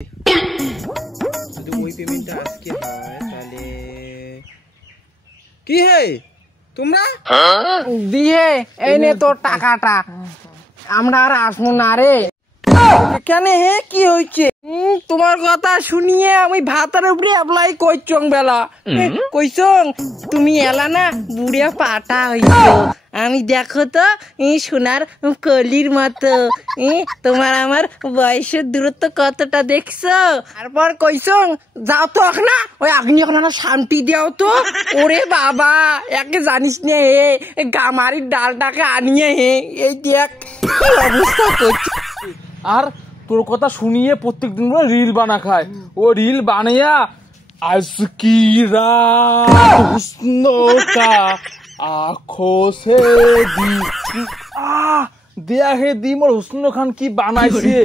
যদি ওই পেমেন্টটা আজকে হয় তাহলে কি হে তোমরা দিয়ে এই নে তোর টাকাটা। আমরা আর আসবো না রে। কেন হে কি হয়েছে? তোমার কথা শুনিয়ে আমি ভাতার উপরে অ্যাপ্লাই করছং বেলা কইছং তুমি এলা না বুড়িয়া পাটা হইছো। আমি দেখো তো সোনার কলির মতো তোমার আমার বয়সের দূরত্ব কতটা দেখছো। তারপর কইছং যাও তো না ওই আগ্নি এখন শান্তি দাও তো। ওরে বাবা একে জানিস নে হে গামারির ডালটাকে আনিয়ে হে এই দেখ অবস্থা করছে। আর তোর কথা শুনিয়ে প্রত্যেকদিন রিল বানা খায়। ও রিল বানাইয়া আজকি রাত হুস্ন কা আঁখো সে দি দেয়া হে দি মোর হুসন খান কি বানাইছে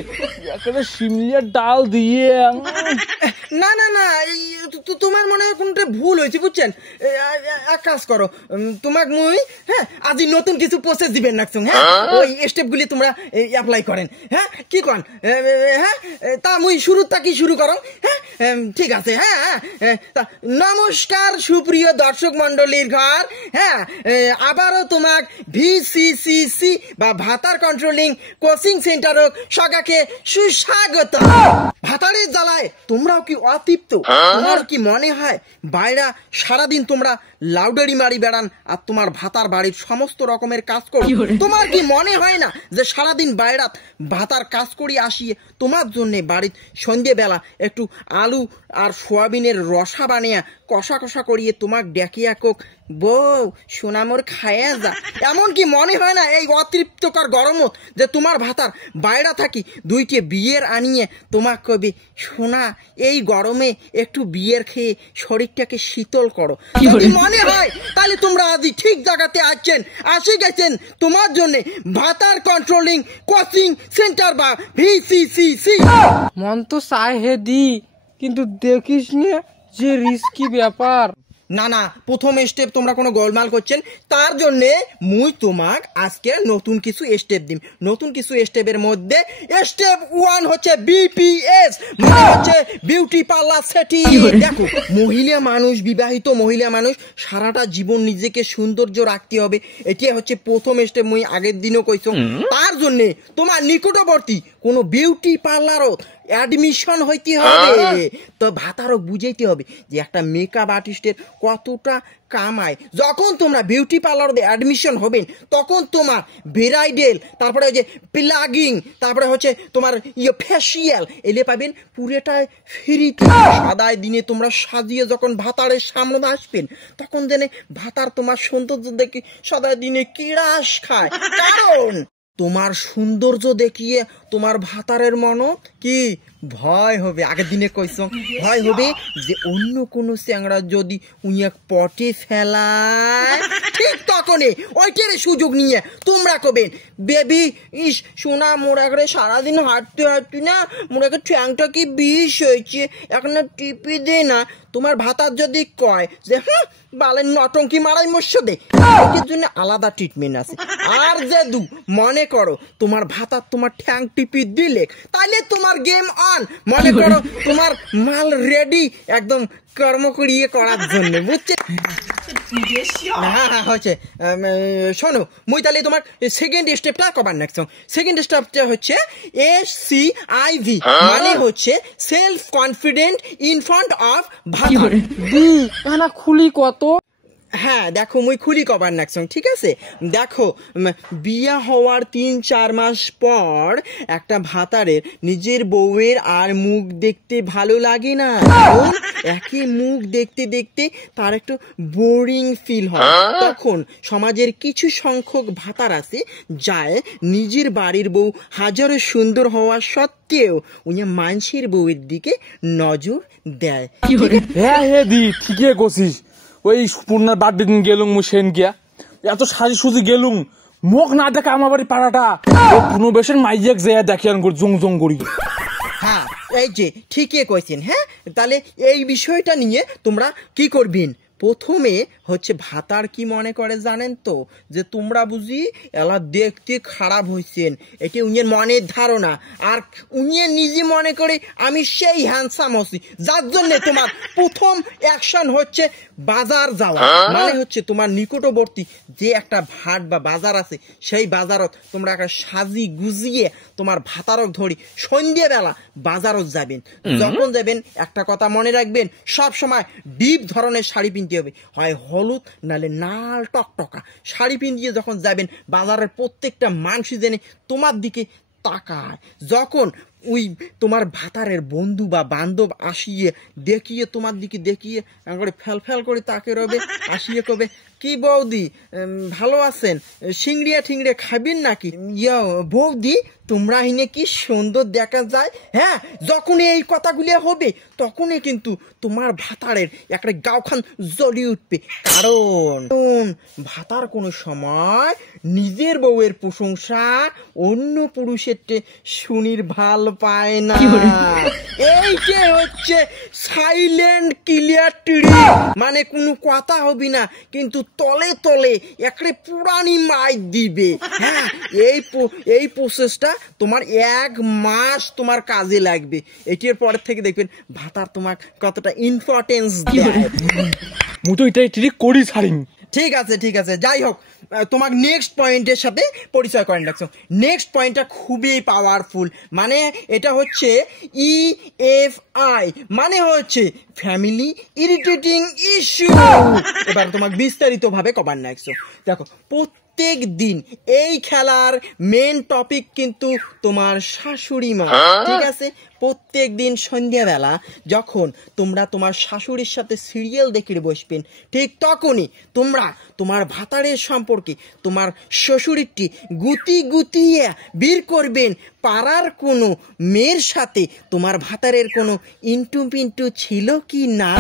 একেবারে শিমলিয়ার ডাল দিয়ে। না না না তোমার মনে হয় কোনটা ভুল হয়েছে বুঝছেন। এক কাজ করো তোমাক মুই আজি নতুন কিছু প্রসেস দিবেন রাখছো। ওই স্টেপ গুলি তোমরা অ্যাপ্লাই করেন। কি কন? তা মুই শুরুটা কি শুরু করো। ঠিক আছে। নমস্কার সুপ্রিয় দর্শক মন্ডলীর ঘর। আবারও তোমাক ভিসিসিসি বা ভাতার কন্ট্রোলিং কোচিং সেন্টার সগাকে সুস্বাগত। ভাতারের জ্বালায় তোমরাও কি অতৃপ্ত? তোমার কি মনে হয় বাইরা সারাদিন তোমরা লাউডারি মারি বেড়ান আর তোমার ভাতার বাড়ির সমস্ত রকমের কাজ করো? তোমার কি মনে হয় না যে সারাদিন বাইরা ভাতার কাজ করি আসিয়ে তোমার জন্য বাড়ির সন্ধ্যেবেলা একটু আলু আর সোয়াবিনের রসা বানিয়ে কষা কষা করিয়ে তোমাক ডেকিয়া কোক বউ সোনামোর খায়া যা? এমন কি মনে হয় না এই অতৃপ্তকর গরমত যে তোমার ভাতার বাইরা থাকি দুইটি বিয়ের আনিয়ে তোমাক কবি সোনা এই গরমে একটু বিয়ের খেয়ে শরীরটাকে শীতল করো? যদি মনে হয় তাহলে তোমরা আজ ঠিক জায়গাতে আসি গেছেন তোমার জন্য ভাতার কন্ট্রোলিং কোচিং সেন্টার বা ভিসিসিসি। মন তো চায় হে দি কিন্তু দেখিস নে যে রিস্কি ব্যাপার। না না প্রথম স্টেপ তোমরা কোনো গোলমাল করছেন তার জন্যে মুই তোমাক আজকে নতুন কিছু স্টেপ দিম। নতুন কিছু স্টেপের মধ্যে স্টেপ 1 হচ্ছে বিপিএস মানে হচ্ছে বিউটি পার্লার সেটিং। দেখো মহিলা মানুষ বিবাহিত মহিলা মানুষ সারাটা জীবন নিজেকে সৌন্দর্য রাখতে হবে। এটি হচ্ছে প্রথম স্টেপ। মুই আগের দিনও কইছো তার জন্যে তোমার নিকটবর্তী কোনো বিউটি পার্লারও অ্যাডমিশন হইতে হবে। তো ভাতারও বুঝাইতে হবে যে একটা মেকআপ আর্টিস্টের কতটা কামায়। যখন তোমরা বিউটি পার্লারে অ্যাডমিশন হবেন তখন তোমার ব্রাইডাল তারপরে যে প্লাগিং তারপরে হচ্ছে তোমার ফেসিয়াল এলে পাবেন পুরোটাই ফ্রিতে। সাদায় দিনে তোমরা সাজিয়ে যখন ভাতারের সামনে আসবেন তখন জেনে ভাতার তোমার সৌন্দর্য দেখে সাদায় দিনে কিরাস খায়। কারণ তোমার সৌন্দর্য দেখিয়ে তোমার ভাতারের মনো কি ভয় হবে। আগের দিনে কইছ ভয় হবে যে অন্য কোনো চ্যাংড়া যদি উইয়াক পটে ফেলায় ঠিক তখনই ওইটার সুযোগ নিয়ে তোমরা কবেন বেবি ইস সোনা মোরা করে সারাদিন হাঁটতে হাঁটতে না মোরাকে ঠ্যাংটা কি বিষ হয়েছে এখন টিপি দে না। তোমার ভাতার যদি কয় যে বালের নটঙ্কি মারাই মস্য দে এর জন্য আলাদা ট্রিটমেন্ট আছে। আর যদি মনে করো তোমার ভাতার তোমার ঠ্যাং টিপি দিলে তাইলে তোমার গেম অন। মনে করো তোমার মাল রেডি একদম কর্ম করিয়ে করার জন্য বুঝছে। হচ্ছে শোনো মুই তাহলে তোমার সেকেন্ড স্টেপটা কবার নেক্সট। সেকেন্ড স্টেপটা হচ্ছে SCIV মানে হচ্ছে self confident in front of ভাতার। খুলি কত? দেখো মুই খুলি কবার নাকছ ঠিক আছে। দেখো বিয়া হওয়ার 3-4 মাস পর একটা ভাতারের নিজের বউয়ের আর মুখ দেখতে ভালো লাগে না। একই মুখ দেখতে দেখতে তার একটু বোরিং ফিল হয়। তখন সমাজের কিছু সংখ্যক ভাতার আছে যায় নিজের বাড়ির বউ হাজারো সুন্দর হওয়া সত্ত্বেও উনি মানুষের বউয়ের দিকে নজর দেয়। হ্যাঁ দি ঠিকই কছিস। ওই পূর্ণার বার্থডে দিন গেলুম মুই সেন গিয়া এত সাজি সুজি গেলুম মুখ না দেখে আমার বাড়ি পাড়াটা পুনঃ বেশের মাইজেক যে দেখি জং জং করি। এই যে ঠিকই কইছেন। তাহলে এই বিষয়টা নিয়ে তোমরা কি করবেন প্রথমে হচ্ছে ভাতার কি মনে করে জানেন তো, যে তোমরা বুঝি এলা দেখতে খারাপ হয়েছেন, এটি উনির মনের ধারণা। আর উনি নিজে মনে করে আমি সেই হ্যান্ডসাম হচ্ছি, যার জন্য তোমার প্রথম অ্যাকশন হচ্ছে বাজার যাওয়া। মানে হচ্ছে তোমার নিকটবর্তী যে একটা হাট বা বাজার আছে, সেই বাজারত তোমরা একটা সাজি গুজিয়ে তোমার ভাতারক ধরি সন্ধ্যেবেলা বাজারত যাবেন। যখন যাবেন একটা কথা মনে রাখবেন, সব সময় ডিপ ধরনের শাড়ি কিনতে হবে, হয় হলুদ নালে লাল টকটকা শাড়ি পিন্দিয়ে যখন যাবেন, বাজারের প্রত্যেকটা মানুষই জেনে তোমার দিকে তাকায়। যখন ওই তোমার ভাতারের বন্ধু বা বান্ধব আসিয়ে দেখিয়ে তোমার দিকে দেখিয়ে করে ফেল ফেল করে তাকে রবে, আসিয়ে কবে কি বৌদি ভালো আছেন, সিংড়িয়া ঠিংড়িয়া খাবেন নাকি, ইয়া বৌদি তোমরা হিনে কি সুন্দর দেখা যায়। হ্যাঁ, যখনই এই কথাগুলি হবে তখনই কিন্তু তোমার ভাতারের একটা গাওখান জ্বলিয়ে উঠবে। কারণ ভাতার কোনো সময় নিজের বউয়ের প্রশংসা অন্য পুরুষের শুনির ভাল পায় না। এইটা হচ্ছে সাইলেন্ট ক্লিয়ার টিড়ি, মানে কোনো কথা হবে না কিন্তু তলে তলে একটা পুরানি মাই দিবে। হ্যাঁ, এই প্রসেসটা তোমার 1 মাস তোমার কাজে লাগবে। এটির পরের থেকে দেখবেন ভাতার তোমার কতটা ইম্পর্টেন্স দেয়। মুই তো এটাই ঠিক করি ছাড়িম। ঠিক আছে ঠিক আছে, যাই হোক তোমার নেক্সট পয়েন্টের সাথে পরিচয় করেন রাখছো। নেক্সট পয়েন্টটা খুবই পাওয়ারফুল, মানে এটা হচ্ছে EFI, মানে হচ্ছে ফ্যামিলি ইরিটেটিং ইস্যু। এবার তোমার বিস্তারিত ভাবে কভার রাখছো। দেখো, প্রত্যেক দিন এই খেলার মেন টপিক কিন্তু তোমার শাশুড়ি মা, ঠিক আছে? প্রত্যেক দিন সন্ধ্যাবেলা যখন তোমরা তোমার শাশুড়ির সাথে সিরিয়াল দেখে বসবেন, ঠিক তখনই তোমরা তোমার ভাতারের সম্পর্কে তোমার শ্বশুরিটি গুতি গুতিয়ে বের করবেন। পাড়ার কোনো মেয়ের সাথে তোমার ভাতারের কোনো ইন্টু পিন্টু ছিল কি না,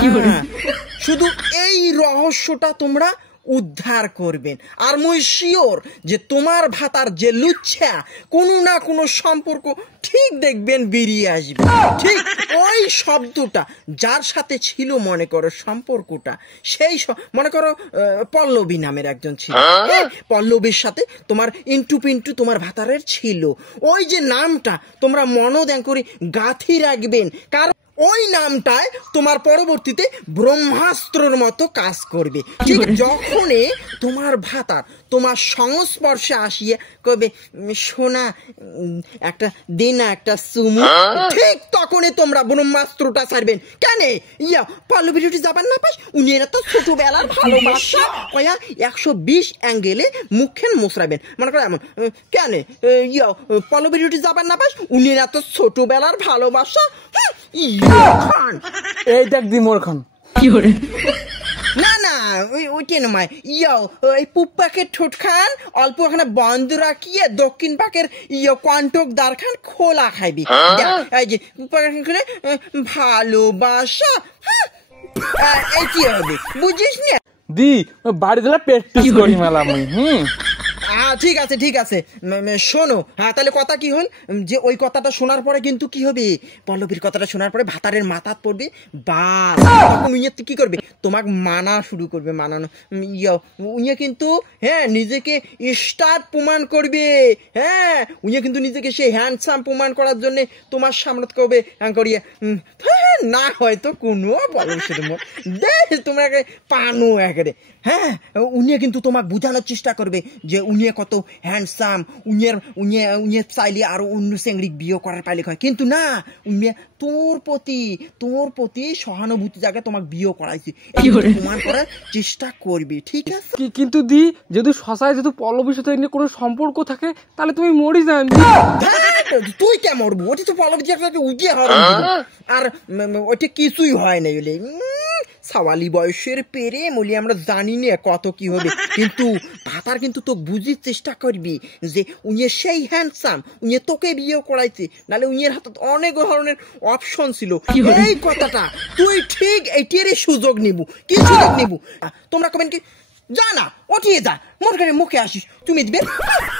শুধু এই রহস্যটা তোমরা উদ্ধার করবেন। আর মই শিওর যে তোমার ভাতার যে লুচ্ছা কোনো না কোনো সম্পর্ক ঠিক দেখবেন বেরিয়ে আসবে। ঠিক ওই শব্দটা যার সাথে ছিল মনে করো সম্পর্কটা, সেই মনে করো পল্লবী নামের একজন ছিল, পল্লবীর সাথে তোমার ইন্টু পিন্টু তোমার ভাতারের ছিল, ওই যে নামটা তোমরা মনোধ্যান করে গাঁথি রাখবেন। কারণ ওই নামটায় তোমার পরবর্তীতে ব্রহ্মাস্ত্রের মতো কাজ করবে। ঠিক যখনই তোমার ভাতার তোমার সংস্পর্শে আসিয়ে কবে সোনা একটা দিন একটা সুমু, ঠিক তখনই তোমরা ব্রহ্মাস্ত্রটা ছাড়বেন। কেন ইয়া পল্লবী যাবার না পাস, উনি এরা তো ছোটবেলার ভালোবাসা কয়া 120 অ্যাঙ্গেলে মুখেন মোসরাবেন। মনে করো এমন, কেন ইয়া পল্লবী যাবার না পাস, উনি এরা তো ছোটবেলার ভালোবাসা। এই দেখ দিমোর খান না না ওইটি নয়, ইয়া ওই পুপ্পাকে ঠোঁট খান অল্প ওখানে বন্ধ রাখিয়ে দক্ষিণ পাকের ইয়া কন্টক দ্বার খান খোলা খাইবি। এই যে পুপ্পাকে ভালোবাসা এটি হবে, বুঝিস না? দি বাড়ি দিলে প্র্যাকটিস করি মেলা মুই। ঠিক আছে ঠিক আছে, শোনো। হ্যাঁ, তাহলে কথা কি হল, যে ওই কথাটা শোনার পরে কিন্তু কি হবে, পল্লবীর কথাটা শোনার পরে ভাতারের মাথাত পড়বে, বা তখন উইয়ে কি করবে, তোমাকে মানা শুরু করবে, মানানো ইয়া উইয়ে কিন্তু হ্যাঁ নিজেকে স্টার্ট প্রমাণ করবে। হ্যাঁ, উইয়ে কিন্তু নিজেকে সেই হ্যান্ডসাম প্রমাণ করার জন্য তোমার সামনে করবে করিয়ে না হয়তো কোনো পল্লবী তোমাকে পানো একেবারে। হ্যাঁ, উনিয়ে কিন্তু তোমাকে বোঝানোর চেষ্টা করবে যে উনিয়ে কত হ্যান্ডসাম, উনিয়ে চাইলে আরো অন্য চেংড়িক বিয়ে করার পাইলে হয়, কিন্তু না, উনিয়ে তোর প্রতি সহানুভূতি জায়গায় তোমাকে বিয়ে করাইছে, প্রমাণ করার চেষ্টা করবে। ঠিক আছে? কিন্তু দি যদি শশায় যদি পল্লবীর সাথে কোনো সম্পর্ক থাকে তাহলে তুমি মরি যান। তুই কে মরবো, ওটি তো পল্লবী উঠিয়ে হবে, আর ওটি কিছুই হয় না। সাওয়ালি বয়সের পেরে মলি আমরা জানি না কত কি হবে, কিন্তু ভাতার কিন্তু তো বুঝির চেষ্টা করবি যে উনি সেই হ্যান্ডসাম, উনি তোকে বিয়ে করাইছে, নাহলে উনির হাতে অনেক ধরনের অপশন ছিল। এই কথাটা তুই ঠিক এইটির সুযোগ নিব, কি সুযোগ নিব তোমরা কবেন কি যা না ওঠিয়ে যা মোর ঘরে মুখে আসিস তুমি দিবে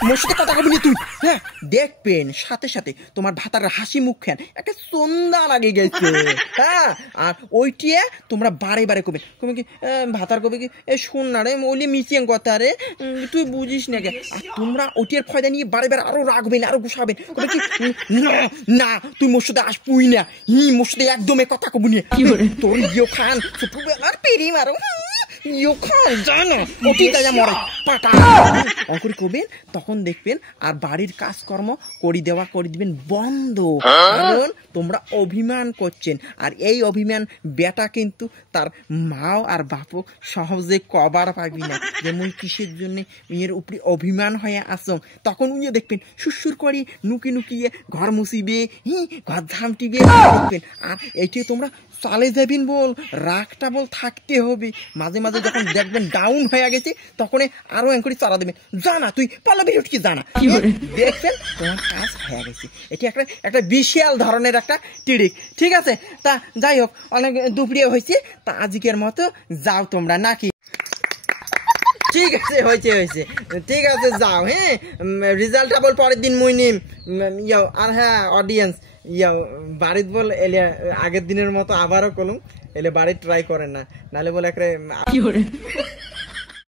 মোর সাথে কথা কবি তুই হ্যাঁ দেখবেন সাথে সাথে তোমার ভাতার হাসি মুখ খান একটা সন্ধ্যা লাগে গেছে হ্যাঁ আর ওইটিয়ে তোমরা বারে বারে কবে কবে কি ভাতার কবে কি শোন না রে ওলি মিশিয়ে কথা রে তুই বুঝিস না কে আর তোমরা ওটির ফয়দা নিয়ে বারে বারে আরো রাখবেন আরো গুছাবেন কবে কি না না তুই মোর সাথে আসবই না মোর সাথে একদমই কথা কবি নিয়ে তোর ইয়ো খান আর পেরি মারো ইয়ো খান জানো ওটি যা মরে পাটা অঙ্কুরি করবেন তখন দেখবেন আর বাড়ির কাজকর্ম করি দেওয়া করে দিবেন বন্ধ কারণ তোমরা অভিমান করছেন আর এই অভিমান বেটা কিন্তু তার মাও আর বাপও সহজে কবার পাবি না যে মুই কিসের জন্য মেয়ের উপরে অভিমান হয়ে আসং তখন উনি দেখবেন সুসুর করি নুকি নুকিয়ে ঘর মুছিবে ঘর ঝামটিবে দেখবেন আর এইটি তোমরা চালে যাবেন বল রাগটা বল থাকতে হবে মাঝে মাঝে যখন দেখবেন ডাউন হয়ে গেছে তখন আরো এঙ্করি চারা দেবেন জানা তুই পালাবি উঠকি জানা দেখবেন তোমার কাজ হয়ে গেছে এটি একটা একটা বিশাল ধরনের একটা টিড়িক ঠিক আছে তা যাই হোক অনেক দুপুরে হয়েছে তা আজকের মতো যাও তোমরা নাকি ঠিক আছে হয়েছে হয়েছে ঠিক আছে যাও হ্যাঁ রেজাল্টটা বল পরের দিন মুই নিম ইয়াও আর হ্যাঁ অডিয়েন্স ইয়াও বাড়িতে বল এলে আগের দিনের মতো আবারও কলুম এলে বাড়ি ট্রাই করেন না নাহলে বলে একটা